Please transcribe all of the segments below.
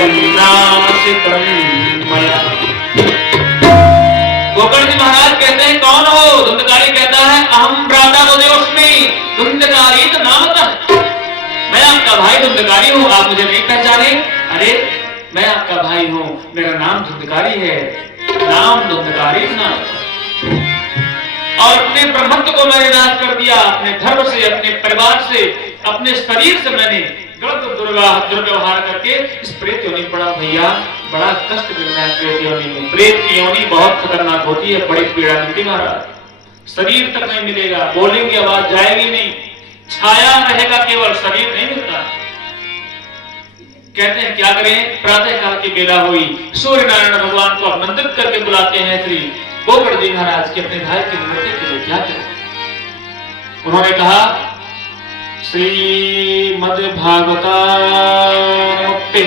संनासितं मया। गोकर्ण जी महाराज कहते हैं कौन हो? धुंधकारी कहता है अहम भ्राता देवस्मि धुंधकारी नामतः, मैं आपका भाई धुंधकारी हूं, आप मुझे नहीं पहचाने? अरे मैं आपका भाई हूं, मेरा नाम धुंधकारी है, नाम धुंधकारी नाम। और अपने ब्रह्मत्व को मैंने नाश कर दिया, अपने धर्म से, अपने परिवार से, अपने शरीर से मैंने गलत दुर्व्यवहार करके इस प्रेत योनि पड़ा। भैया बड़ा कष्ट मिलता है प्रेत योनि में। प्रेत की योनि बहुत खतरनाक होती है, बड़ी पीड़ा मिलती महाराज। शरीर तक नहीं मिलेगा, बोलेंगे आवाज जाएगी नहीं, छाया रहेगा केवल, शरीर नहीं मिलता। कहते हैं क्या करें? प्रातः काल की बेला हुई, सूर्य नारायण भगवान को आमंत्रित करके बुलाते हैं श्री गोकर्ण जी महाराज के अपने भाई की निवृत्ति के लिए। क्या करें? उन्होंने कहा श्रीमद् भागवता मुक्ति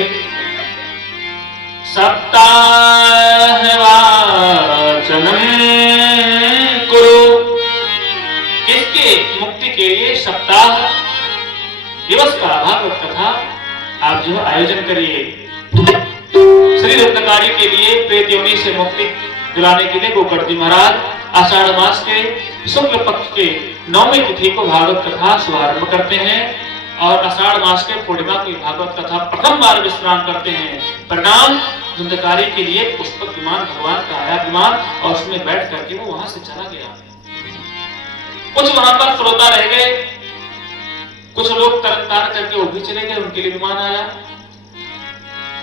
सप्ताह वाचनम कुरु, इसके मुक्ति के लिए सप्ताह दिवस का भागवत कथा आप जो आयोजन करिए। श्री धुंधकारी के लिए प्रेत योनि से मुक्ति दिलाने के लिए गोकर्ण जी महाराज आषाढ़ मास के शुक्ल पक्ष के 9वीं तिथि को भागवत कथा शुभारंभ करते हैं और आषाढ़ मास के पूर्णिमा की भागवत कथा प्रथम बार विश्राम करते हैं। परिणाम धुंधकारी के लिए पुष्पक विमान भगवान का आया विमान और उसमें बैठ करके वो वहां से चला गया। कुछ वहां पर श्रोता रह गए, कुछ लोग तरन तार करके वो भी चले गए, उनके लिए विमान आया।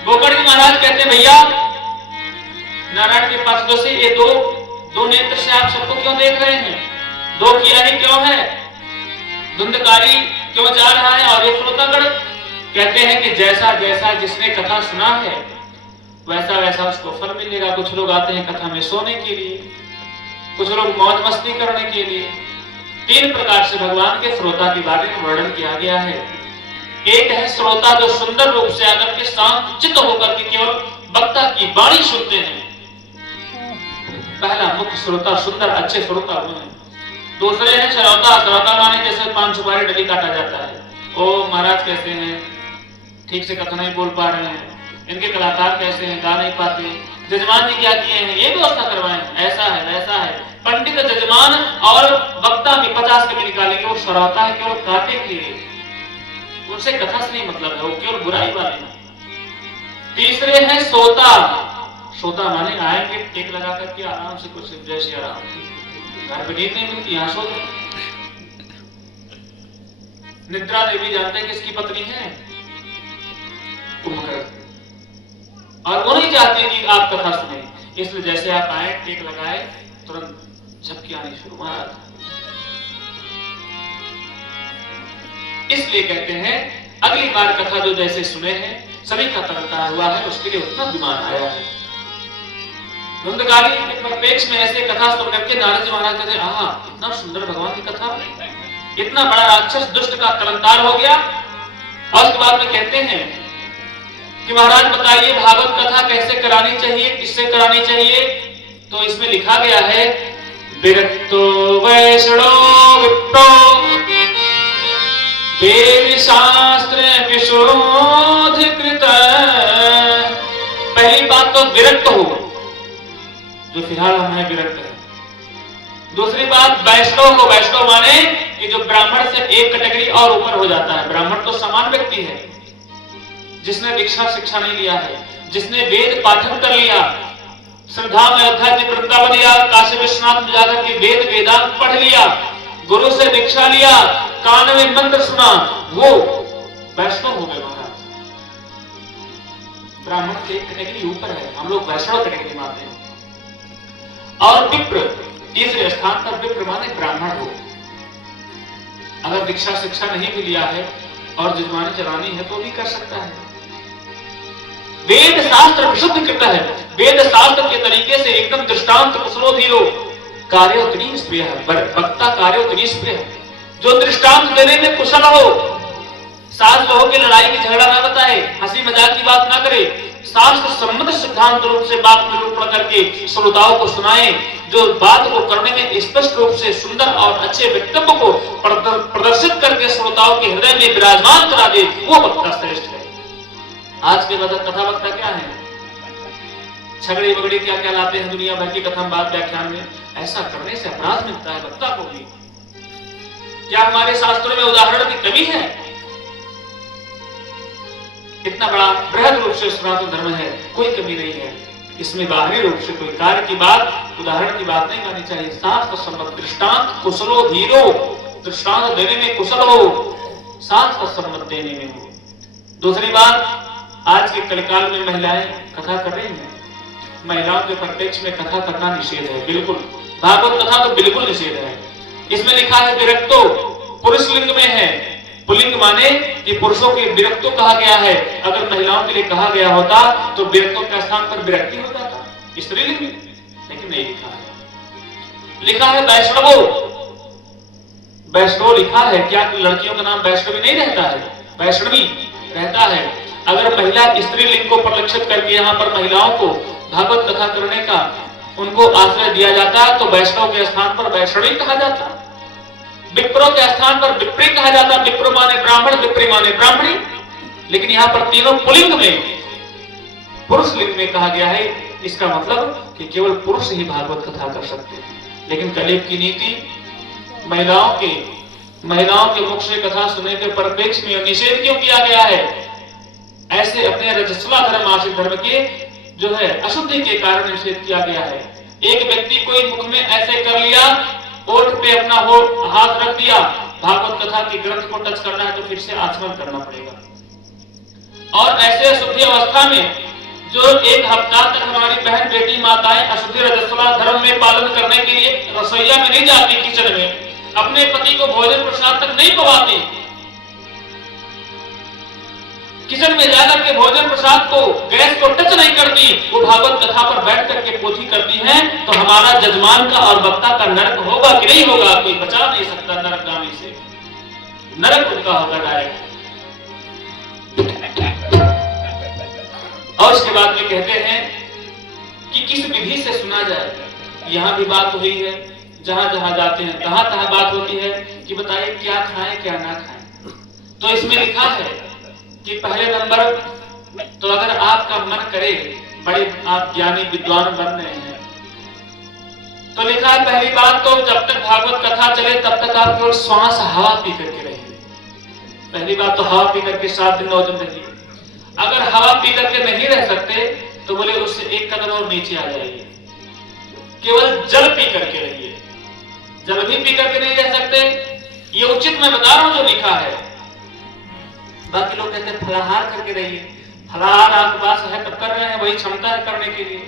गोकर्ण जी महाराज कहते भैया नारायण के पास से ये दो नेत्र से आप सबको क्यों देख रहे हैं? दो किया ही क्यों है? धुंधकारी क्यों जा रहा है? और ये श्रोतागण कहते हैं कि जैसा जैसा जिसने कथा सुना है वैसा वैसा उसको फल मिलेगा। कुछ लोग आते हैं कथा में सोने के लिए, कुछ लोग मौज मस्ती करने के लिए। 3 प्रकार से भगवान के श्रोता के बारे में वर्णन किया गया है। एक है श्रोता जो सुंदर रूप से आकर के शांत चित्त होकर के केवल वक्ता की वाणी सुनते हैं। पहला मुख्य श्रोता सुंदर अच्छे श्रोता हुए हैं। दूसरे हैं श्रोता, श्रोता माने जैसे 5 सुपारी डली काटा जाता है। ओ महाराज कैसे हैं? ठीक से कथा नहीं बोल पा रहे हैं, इनके कलाकार कैसे हैं? गा नहीं पाते, जजमान जी क्या किए हैं? ये व्यवस्था करवाएं, ऐसा है वैसा है। पंडित जजमान और वक्ता भी 50 कभी निकालेंगे, वो श्रोता है केवल गाते के लिए, उनसे कथा से नहीं मतलब है, वो केवल बुराई वाले हैं। तीसरे हैं सोता, सोता माने आएंगे टेक लगा करके आराम से कुछ जैसे आराम, घर पे नींद नहीं मिलती, यहाँ सो जाओ। निद्रा देवी जानते हैं किसकी पत्नी है? कुंभकर्ण। और वो नहीं चाहते कि आप कथा सुने, इसलिए जैसे आप आए टेक लगाए तुरंत झपकी आनी शुरू। महाराज इसलिए कहते हैं अगली बार कथा जो जैसे सुने हैं सभी का तरता हुआ है, उसके लिए उतना विमान आया है। धुंधकारी के परिपेक्ष में ऐसे कथा सुन करके नारद जी महाराज कहते आहा इतना सुंदर भगवान की कथा, इतना बड़ा राक्षस दुष्ट का कलंकार हो गया। और उसके बाद में कहते हैं कि महाराज बताइए भागवत कथा कैसे करानी चाहिए, किससे करानी चाहिए? तो इसमें लिखा गया है विरक्तो वैष्णो विप्रो वेद शास्त्र विशोध कृत। पहली बात तो विरक्त हो, जो फिलहाल हम हैं विरक्त है। दूसरी बात वैष्णव हो, वैष्णव माने कि जो ब्राह्मण से एक कैटेगरी और ऊपर हो जाता है। ब्राह्मण तो समान व्यक्ति है, जिसने दीक्षा शिक्षा नहीं लिया है, जिसने वेद पाठन कर लिया, श्रद्धा में अयोध्या जी वृंदावन या काशी विश्वनाथ में जाकर के वेद वेदांत पढ़ लिया, गुरु से दीक्षा लिया, कान में मंत्र सुना, वो वैष्णव हो गए महाराज। ब्राह्मण से एक कैटेगरी ऊपर है, हम लोग वैष्णव कैटेगरी मानते हैं। और विप्र तीसरे स्थान पर, विप्र माने ब्राह्मण हो। अगर दीक्षा शिक्षा नहीं भी लिया है और जजमानी चलानी है तो भी कर सकता है। वेद शास्त्र विशुद्ध कृत है, वेद शास्त्र के तरीके से एकदम दृष्टांत कुशलो धीरो कार्योत्तरी स्प्रिय है, वक्ता कार्योत्तरी स्प्रिय है। जो दृष्टांत देने में कुशल हो, सास बहू की लड़ाई की झगड़ा ना बताए, हंसी मजाक की बात ना करे, शास्त्र सम्मत सिद्धांत रूप से बात निरूपण करके श्रोताओं को सुनाए, जो बात को करने में स्पष्ट रूप से सुंदर और अच्छे व्यक्तित्व को प्रदर्शित करके श्रोताओं के हृदय में विराजमान करा दे, वो वक्ता श्रेष्ठ है। आज के कथा वक्ता क्या है, झगड़ी बगड़ी क्या क्या लाते हैं दुनिया भर की कथा बात व्याख्यान में। ऐसा करने से अपराध मिलता है वक्ता को भी। क्या हमारे शास्त्रों में उदाहरण की कमी है? इतना बड़ा बृहद रूप से सनातन धर्म है, कोई कमी नहीं है इसमें। बाहरी रूप से कोई कार्य की बात, उदाहरण की बात नहीं मानी चाहिए। शास्त्र सम्मत दृष्टांत कुशलो धीरो, दृष्टांत देने में कुशल हो, शास्त्र सम्मत देने में हो। दूसरी बात, आज के कलिकाल में महिलाएं कथा कर रही हैं, महिलाओं के प्रत्यक्ष में कथा करना निषेध है, बिल्कुल। भागवत कथा तो बिल्कुल निषेध है। इसमें लिखा है विरक्तो, पुरुष लिंग में है। पुल्लिंग माने कि पुरुषों के विरक्तो कहा गया है। अगर महिलाओं के लिए कहा गया होता तो विरक्तों के स्थान पर विरक्ति हो जाता, स्त्रीलिंग में, लेकिन नहीं लिखा है। लिखा है वैष्णवो, वैष्णव लिखा है। क्या लड़कियों का नाम वैष्णवी नहीं रहता है? वैष्णवी रहता है। अगर महिला स्त्रीलिंग को परिलक्षित करके यहाँ पर महिलाओं को भागवत कथा करने का उनको आश्रय दिया जाता तो वैष्णव के स्थान पर वैष्णवी कहा जाता, विप्रो के स्थान पर विप्री कहा जाता। विप्रो माने ब्राह्मण, विप्री माने ब्राह्मणी। लेकिन यहाँ पर तीनों पुलिंग में, पुरुष लिंग में कहा गया है। इसका मतलब कि केवल पुरुष ही भागवत कथा कर सकते हैं। लेकिन कलयुग की नीति महिलाओं के मुख से कथा सुनने के परिप्रेक्ष्य में निषेध क्यों किया गया है? ऐसे अपने रजस्वला धर्म, आश्रित धर्म के जो है अशुद्धि के कारण निषेध किया गया है। एक व्यक्ति कोई मुख में ऐसे कर लिया, ओठ पे अपना हाथ रख दिया, भागवत कथा की ग्रंथ को टच करना है तो फिर से आचमन करना पड़ेगा। और ऐसे अशुद्धि अवस्था में जो एक हफ्ता तक हमारी बहन बेटी माताएं अशुद्धि रजस्वला धर्म में पालन करने के लिए रसोईया में नहीं जाती, किचन में अपने पति को भोजन प्रसाद तक नहीं पवाती, किचन में जाकर के भोजन प्रसाद को, गैस को टच नहीं करती, वो भागवत कथा पर बैठ करके पोथी करती हैं, तो हमारा जजमान का और वक्ता का नरक होगा कि नहीं होगा? कोई बचा नहीं सकता नरकगामी से, नरक उनका होगा डायरेक्ट। और उसके बाद में कहते हैं कि किस विधि से सुना जाए। यहां भी बात हुई है, जहां जहां जाते हैं तहां तहां बात होती है कि बताइए क्या खाएं क्या ना खाएं। तो इसमें लिखा है कि पहले नंबर तो अगर आपका मन करे, बड़े आप ज्ञानी विद्वान बन रहे हैं, तो लिखा है पहली बात तो जब तक भागवत कथा चले तब तक आप केवल श्वास हवा पी करके रहिए। पहली बात तो हवा पी करके 7 दिन 9 दिन रहिए। अगर हवा पी करके नहीं रह सकते तो बोले उससे एक कदम और नीचे आ जाइए, केवल जल पी करके रहिए। जल भी पी करके नहीं रह सकते, ये उचित मैं बता रहा हूं जो लिखा है। बाकी लोग कहते हैं फलाहार करके रहिए। फलाहार आपके पास है तब कर रहे हैं, वही क्षमता है करने के लिए।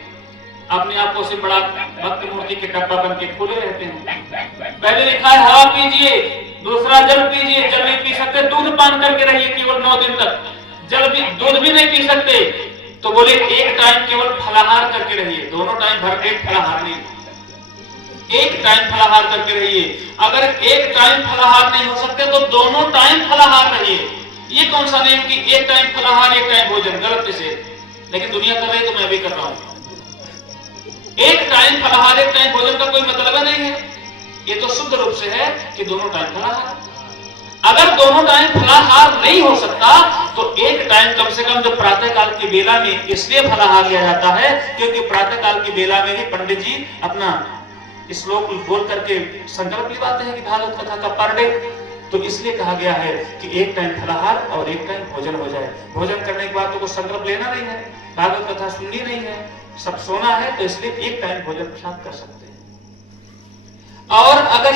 अपने आप को से बड़ा भक्त मूर्ति के डब्बा बन के खोले रहते हैं। पहले लिखा है हवा पीजिए, दूसरा जल पीजिए। जल नहीं पी सकते, दूध पान करके रहिए केवल 9 दिन तक। दूध भी नहीं पी सकते तो बोले एक टाइम केवल फलाहार करके रहिए। दोनों टाइम भर पेट फलाहार नहीं, एक टाइम फलाहार करके रहिए। अगर एक टाइम फलाहार नहीं हो सकते तो दोनों टाइम फलाहार रहिए। ये कौन सा नियम कि एक टाइम फलाहार एक टाइम भोजन? गलत से, लेकिन दुनिया कर रही तो मैं भी कर रहा हूं। एक टाइम फलाहार एक टाइम भोजन का कोई मतलब नहीं है। ये तो शुद्ध रूप से है कि दोनों टाइम फलाहार। अगर दोनों टाइम फलाहार नहीं हो सकता तो एक टाइम कम से कम जो प्रातः काल की बेला में इसलिए फलाहार लिया जाता है क्योंकि प्रातः काल की बेला में ही पंडित जी अपना श्लोक बोल करके संकल्प लिवाते हैं कि भागवत कथा का पर डे। तो इसलिए कहा गया है कि एक टाइम फलाहार और एक टाइम भोजन हो जाए। भोजन करने के बाद तो कुछ संकल्प लेना नहीं है, भागवत कथा सुननी नहीं है, सब सोना है, तो इसलिए एक टाइम भोजन प्रसाद कर सकते हैं। और अगर